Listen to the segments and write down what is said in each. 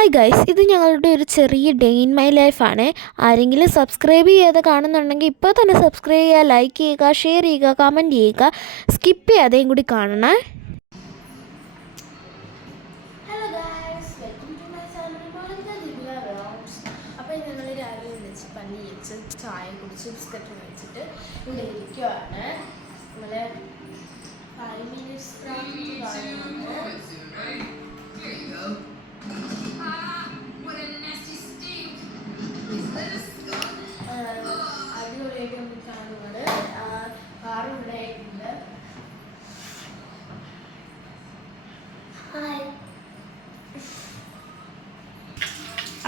Hi guys ഇത് ഞങ്ങളുടെ ഒരു ചെറിയ ഡേ ഇൻ മൈ ലൈഫാണ് ആരെങ്കിലും സബ്സ്ക്രൈബ് ചെയ്യാതെ കാണുന്നുണ്ടെങ്കിൽ ഇപ്പോൾ തന്നെ സബ്സ്ക്രൈബ് ചെയ്യുക ലൈക്ക് ചെയ്യുക ഷെയർ ചെയ്യുക കമന്റ് ചെയ്യുക. സ്കിപ്പ് ചെയ്യാതെയും കൂടി കാണണേ. Hello guys welcome to my channel അപ്പോൾ ഞങ്ങൾ രാവിലെ വിളിച്ച് പനി വെച്ച് ചായ കുടിച്ച് ബിസ്ക്കറ്റ് കഴിച്ചിട്ട് ഇവിടെ ഇരിക്കുവാണ്. നമ്മൾ ഫൈവ് മിനിറ്റ്സ് ക്രാഫ്റ്റ് അടിപൊളിയായിട്ട് നമുക്ക്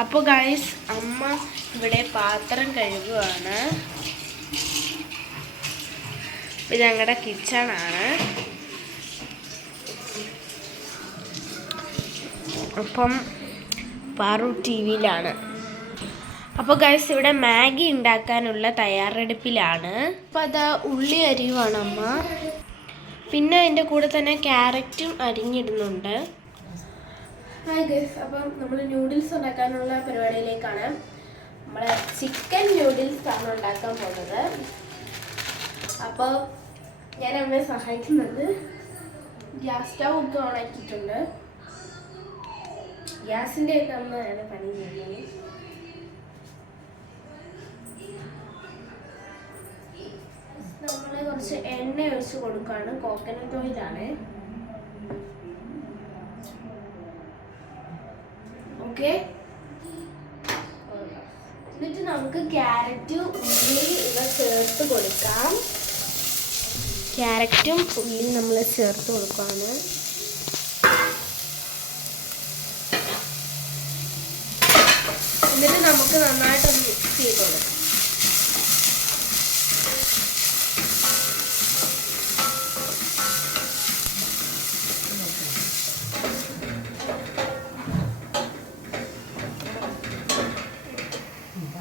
അപ്പോൾ ഗൈസ് അമ്മ ഇവിടെ പാത്രം കഴുകുവാണ്. ഇത് ഞങ്ങളുടെ കിച്ചണാണ് അപ്പം പാറു ടി വിയിലാണ് അപ്പോൾ ഗൈസ് ഇവിടെ മാഗി ഉണ്ടാക്കാനുള്ള തയ്യാറെടുപ്പിലാണ്. അപ്പോൾ അത് ഉള്ളി അരിയുവാണ് അമ്മ. പിന്നെ അതിന്റെ കൂടെ തന്നെ ക്യാരറ്റും അരിഞ്ഞിടുന്നുണ്ട്. ഹായ് ഗൈസ് അപ്പം നമ്മൾ ന്യൂഡിൽസ് ഉണ്ടാക്കാനുള്ള പരിപാടിയിലേക്കാണ് നമ്മൾ ചിക്കൻ ന്യൂഡിൽസ് ആണ് ഉണ്ടാക്കാൻ പോകുന്നത്. അപ്പോൾ ഞാൻ അമ്മയെ സഹായിക്കുന്നുണ്ട്. ഗ്യാസ് സ്റ്റൗ ഒക്കെ ഓണാക്കിയിട്ടുണ്ട് ഗ്യാസിന്റെ ഒക്കെ അമ്മയാണ് പണി ചെയ്യുന്നത്. നമ്മൾ കുറച്ച് എണ്ണ ഒഴിച്ച് കൊടുക്കുകയാണ് കോക്കനട്ട് ഓയിലാണ് ഓക്കെ എന്നിട്ട് നമുക്ക് ക്യാരറ്റ് ഉള്ളി ഇവ ചേർത്ത് കൊടുക്കാം. ക്യാരറ്റും ഉള്ളിയും നമ്മൾ ചേർത്ത് കൊടുക്കുകയാണ് എന്നിട്ട് നമുക്ക് നന്നായിട്ടൊന്ന് മിക്സ് ചെയ്ത് കൊടുക്കാം.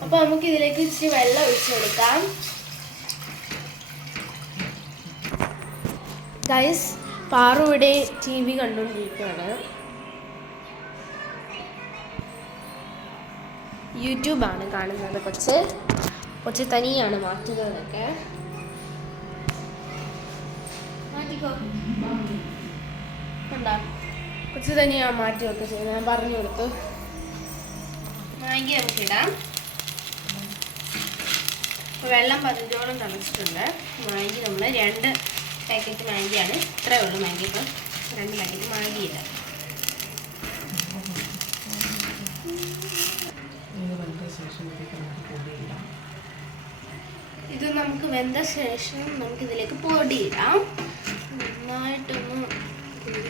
അപ്പൊ നമുക്ക് ഇതിലേക്ക് ഇച്ചിരി വെള്ളം ഒഴിച്ചു കൊടുക്കാം. ഗൈസ് പാറു ഇവിടെ ടി വി കണ്ടുകൊണ്ടിരിക്കുകയാണ്. യൂട്യൂബാണ് കാണുന്നത് കുറച്ച് കുറച്ച് തനിയാണ് മാറ്റുന്നതൊക്കെ. കുറച്ച് തനിയാണ് മാറ്റുകയൊക്കെ ചെയ്യുന്നത്. ഞാൻ പറഞ്ഞു കൊടുത്തു. മാഗി നമുക്കിടാം ഇടാം. വെള്ളം പതിനോളം തളിച്ചിട്ടുണ്ട്. മാഗി നമ്മൾ രണ്ട് പാക്കറ്റ് മാഗിയാണ്. ഇത്രയേ ഉള്ളൂ മാഗി. ഇപ്പം രണ്ട് പാക്കറ്റ് മാഗി ഇല്ല നമുക്ക് വെന്ത ശേഷം നമുക്ക് ഇതിലേക്ക് പൊടിയിടാം. നന്നായിട്ടൊന്ന് പൊടി.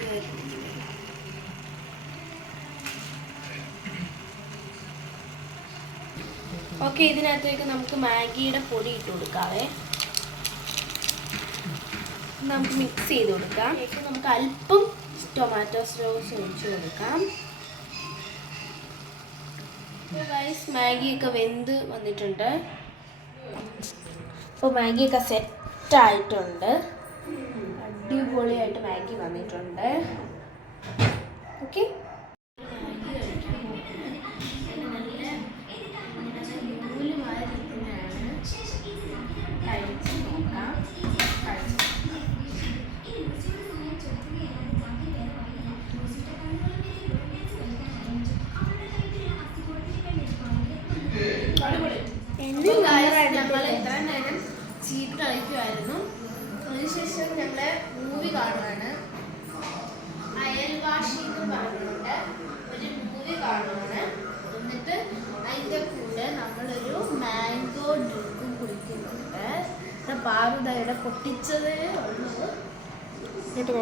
ഓക്കെ ഇതിനകത്തേക്ക് നമുക്ക് മാഗിയുടെ പൊടി ഇട്ട് കൊടുക്കാവേ. നമുക്ക് മിക്സ് ചെയ്ത് കൊടുക്കാം. നമുക്ക് അല്പം ടൊമാറ്റോ സോസ് ഒഴിച്ചു കൊടുക്കാം. റൈസ് മാഗിയൊക്കെ വെന്ത് വന്നിട്ടുണ്ട്. അപ്പോൾ മാഗിയൊക്കെ സെറ്റായിട്ടുണ്ട് അടിപൊളിയായിട്ട് മാഗി വന്നിട്ടുണ്ട്. ഓക്കെ ഞങ്ങൾ ഇത്ര നേരം ചീട്ട് കളിക്കുമായിരുന്നു അതിനുശേഷം ഞങ്ങൾ മൂവി കാണുവാണ്. അയൽവാഷി എന്ന് പറഞ്ഞുകൊണ്ട് ഒരു മൂവി കാണുവാണ്. എന്നിട്ട് അതിന്റെ കൂടെ നമ്മളൊരു മാംഗോ ഡ്രിങ്കും കുടിക്കുന്നുണ്ട്. പാറുദയുടെ പൊട്ടിച്ചതേ ഉള്ളൂ. കേട്ടോ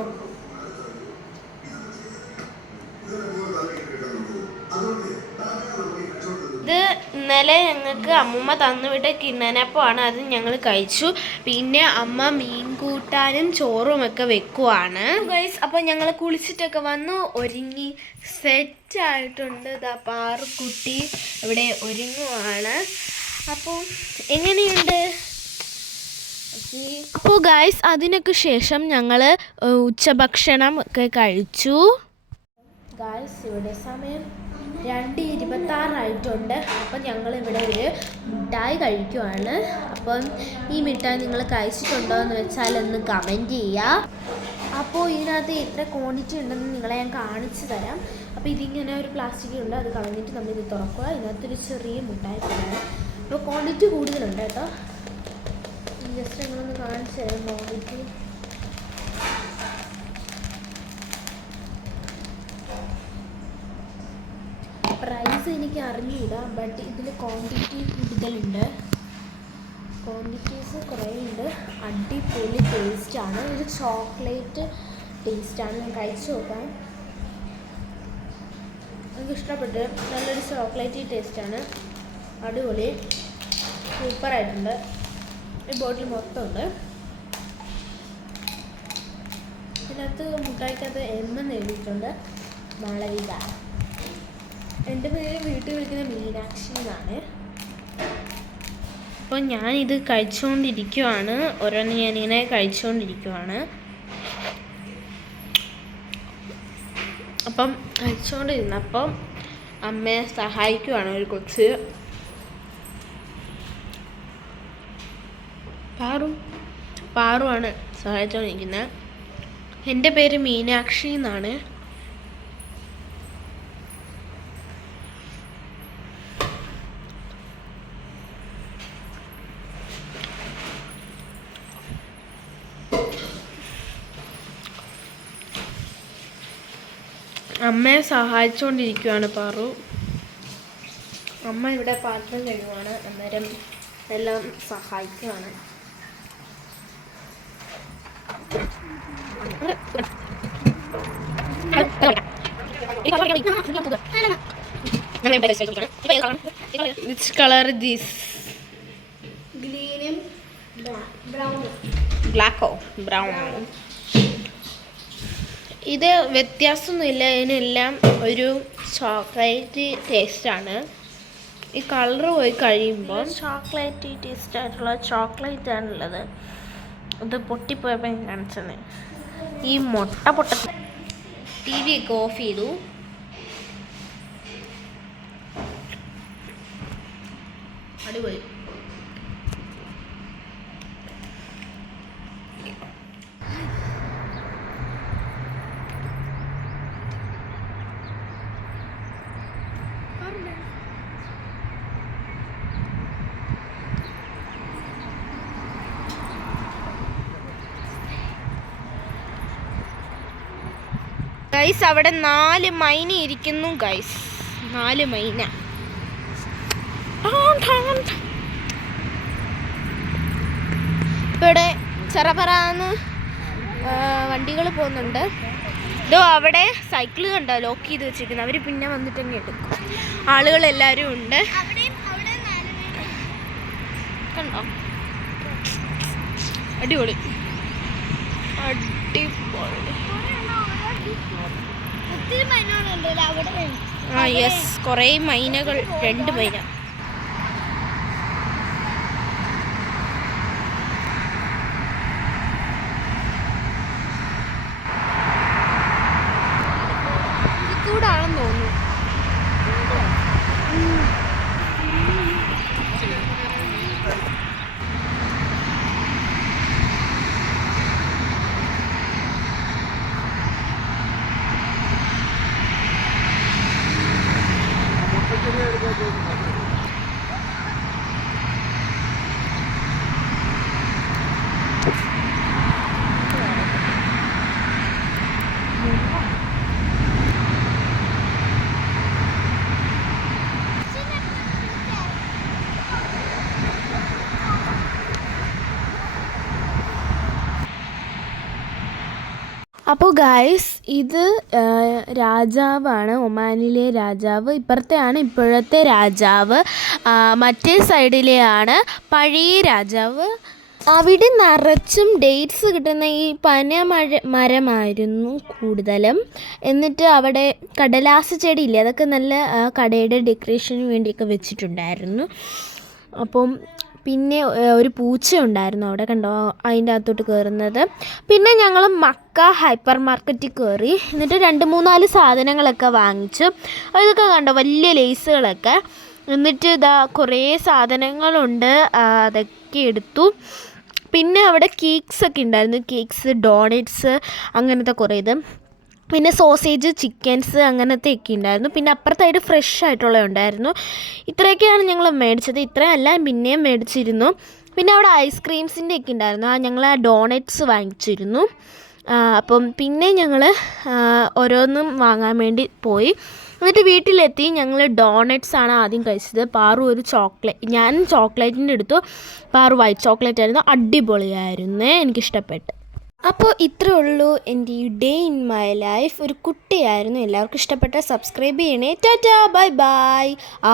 ഇന്നലെ ഞങ്ങൾക്ക് അമ്മൂമ്മ തന്നുവിട്ട കിണ്ണനപ്പമാണ്. അത് ഞങ്ങൾ കഴിച്ചു. പിന്നെ അമ്മ മീൻ കൂട്ടാനും ചോറും ഒക്കെ വെക്കുവാണ്. ഗൈസ് അപ്പോൾ ഞങ്ങൾ കുളിച്ചിട്ടൊക്കെ വന്നു. ഒരുങ്ങി സെറ്റ് ആയിട്ടുണ്ട്. ഇതാ പാറുക്കുട്ടി ഇവിടെ ഒരുങ്ങുവാണ്. അപ്പോൾ എങ്ങനെയുണ്ട്? അപ്പോൾ ഗൈസ് അതിനൊക്കെ ശേഷം ഞങ്ങൾ ഉച്ചഭക്ഷണം ഒക്കെ കഴിച്ചു. ഗായ്സ് ഇവിടെ സമയം രണ്ട് ഇരുപത്താറായിട്ടുണ്ട് അപ്പം ഞങ്ങളിവിടെ ഒരു മിഠായി കഴിക്കുവാണ്. അപ്പം ഈ മിഠായി നിങ്ങൾ കഴിച്ചിട്ടുണ്ടോ എന്ന് വെച്ചാൽ ഒന്ന് കമന്റ് ചെയ്യുക അപ്പോൾ ഇതിനകത്ത് എത്ര ക്വാണ്ടിറ്റി ഉണ്ടെന്ന് നിങ്ങളെ ഞാൻ കാണിച്ചു തരാം. അപ്പോൾ ഇതിങ്ങനെ ഒരു പ്ലാസ്റ്റിക് ഉണ്ട്. അത് കളഞ്ഞിട്ട് നമ്മൾ ഇത് തുറക്കുക. ഇതിനകത്തൊരു ചെറിയ മിഠായി കൂടാണ് അപ്പോൾ ക്വാണ്ടിറ്റി കൂടുതലുണ്ട് കേട്ടോ. ജസ്റ്റ് നിങ്ങളൊന്ന് കാണിച്ചു തരാം ക്വാണ്ടിറ്റി എനിക്ക് അറിഞ്ഞുകൂടാ ബട്ട് ഇതിൽ ക്വാണ്ടിറ്റി കൂടുതലുണ്ട്. ക്വാണ്ടിറ്റീസ് കുറേ ഉണ്ട് അടിപൊളി ടേസ്റ്റാണ് ഒരു ചോക്ലേറ്റ് ടേസ്റ്റാണ് ഞാൻ കഴിച്ചു നോക്കാം. എനിക്ക് ഇഷ്ടപ്പെട്ട് നല്ലൊരു ചോക്ലേറ്റ് ടേസ്റ്റാണ് അടിപൊളി. സൂപ്പറായിട്ടുണ്ട് ഈ ബോട്ടിൽ മൊത്തം ഉണ്ട്. ഇതിനകത്ത് മുട്ടായിക്കകത്ത് എം എഴുതിയിട്ടുണ്ട്. മാളവിക. എന്റെ പേര് വീട്ടിൽ വിളിക്കുന്ന മീനാക്ഷി എന്നാണ്. അപ്പോൾ ഞാനിത് കഴിച്ചുകൊണ്ടിരിക്കുവാണ്. ഓരോന്ന് ഞാനിങ്ങനെ കഴിച്ചുകൊണ്ടിരിക്കുവാണ്. അപ്പം കഴിച്ചുകൊണ്ടിരുന്നപ്പം അമ്മയെ സഹായിക്കുവാണ് ഒരു കൊച്ച്. പാറു പാറുവാണ് സഹായിച്ചുകൊണ്ടിരിക്കുന്നത് എന്റെ പേര് മീനാക്ഷി എന്നാണ്. അമ്മയെ സഹായിച്ചുകൊണ്ടിരിക്കുവാണ് പാറു. അമ്മ ഇവിടെ പാത്രം കഴുകുവാണ്. അന്നേരം എല്ലാം സഹായിക്കുവാണ്. വിച്ച് കളർ ദിസ് ഗ്രീനും ബ്ലാക്കോ ബ്രൗൺ ഇത് വ്യത്യാസമൊന്നുമില്ല. ഇതിനെല്ലാം ഒരു ചോക്ലേറ്റ് ടേസ്റ്റാണ്. ഈ കളർ പോയി കഴിയുമ്പോൾ ചോക്ലേറ്റ് ടേസ്റ്റ് ആയിട്ടുള്ള ചോക്ലേറ്റ് ആണുള്ളത് ഇത് പൊട്ടിപ്പോയപ്പോൾ ഞാൻ കാണിച്ചത്. ഈ മുട്ട പൊട്ട ടി വി ഒക്കെ ഓഫ് ചെയ്തു. അടിപൊളി. ഗൈസ് അവിടെ നാല് മൈന ഇരിക്കുന്നു ഗൈസ്. നാല് മൈന. ഇവിടെ ചെറപറാന്ന് വണ്ടികൾ പോകുന്നുണ്ട്. ഇതോ അവിടെ സൈക്കിൾ കണ്ടോ? ലോക്ക് ചെയ്ത് വെച്ചിരിക്കുന്നു. അവർ പിന്നെ വന്നിട്ട് തന്നെ എടുക്കും ആളുകൾ എല്ലാവരും ഉണ്ട് കണ്ടോ? അടിപൊളി. അടിപൊളി. ആ യെസ് കുറേ മൈനകൾ രണ്ട് മൈന. അപ്പോൾ ഗായ്സ് ഇത് രാജാവാണ് ഒമാനിലെ രാജാവ്. ഇപ്പുറത്തെയാണ് ഇപ്പോഴത്തെ രാജാവ്. മറ്റേ സൈഡിലെയാണ് പഴയ രാജാവ്. അവിടെ നിറച്ചും ഡേറ്റ്സ് കിട്ടുന്ന ഈ പന മഴ മരമായിരുന്നു കൂടുതലും. എന്നിട്ട് അവിടെ കടലാസ് ചെടിയില്ലേ അതൊക്കെ നല്ല കടയുടെ ഡെക്കറേഷന് വേണ്ടിയൊക്കെ വെച്ചിട്ടുണ്ടായിരുന്നു. അപ്പം പിന്നെ ഒരു പൂച്ച ഉണ്ടായിരുന്നു അവിടെ കണ്ടോ അതിന്റെ അകത്തോട്ട് കയറുന്നത് പിന്നെ ഞങ്ങൾ മക്ക ഹൈപ്പർ മാർക്കറ്റിൽ കയറി എന്നിട്ട് രണ്ട് മൂന്നാൽ സാധനങ്ങളൊക്കെ വാങ്ങിച്ചു. അതൊക്കെ കണ്ടോ വലിയ ലേസുകളൊക്കെ എന്നിട്ട് ഇതാ കുറേ സാധനങ്ങളുണ്ട് അതൊക്കെ എടുത്തു. പിന്നെ അവിടെ കേക്ക്സ് ഒക്കെ ഉണ്ടായിരുന്നു കേക്ക്സ് ഡോണറ്റ്സ് അങ്ങനത്തെ കുറേ ഇത്. പിന്നെ സോസേജ് ചിക്കൻസ് അങ്ങനത്തെ ഒക്കെ ഉണ്ടായിരുന്നു പിന്നെ അപ്പുറത്തായിട്ട് ഫ്രഷ് ആയിട്ടുള്ള ഉണ്ടായിരുന്നു. ഇത്രയൊക്കെയാണ് ഞങ്ങൾ മേടിച്ചത്. ഇത്രയല്ല പിന്നെയും മേടിച്ചിരുന്നു. പിന്നെ അവിടെ ഐസ്ക്രീംസിന്റെ ഒക്കെ ഉണ്ടായിരുന്നു ആ ഞങ്ങൾ ആ ഡോണറ്റ്സ് വാങ്ങിച്ചിരുന്നു. അപ്പം പിന്നെ ഞങ്ങൾ ഓരോന്നും വാങ്ങാൻ വേണ്ടി പോയി. എന്നിട്ട് വീട്ടിലെത്തി ഞങ്ങൾ ഡോണറ്റ്സ് ആണ് ആദ്യം കഴിച്ചത്. പാറു ഒരു ചോക്ലേറ്റ് ഞാൻ ചോക്ലേറ്റിന്റെ എടുത്തു പാറു വൈറ്റ് ചോക്ലേറ്റ് ആയിരുന്നു. അടിപൊളിയായിരുന്നു എനിക്കിഷ്ടപ്പെട്ടു. അപ്പോൾ ഇത്രേ ഉള്ളൂ എന്റെ ഈ ഡേ ഇൻ മൈ ലൈഫ് ഒരു കുട്ടിയായിരുന്നു. എല്ലാവർക്കും ഇഷ്ടപ്പെട്ട സബ്സ്ക്രൈബ് ചെയ്യണേ. Tata bye bye. ആ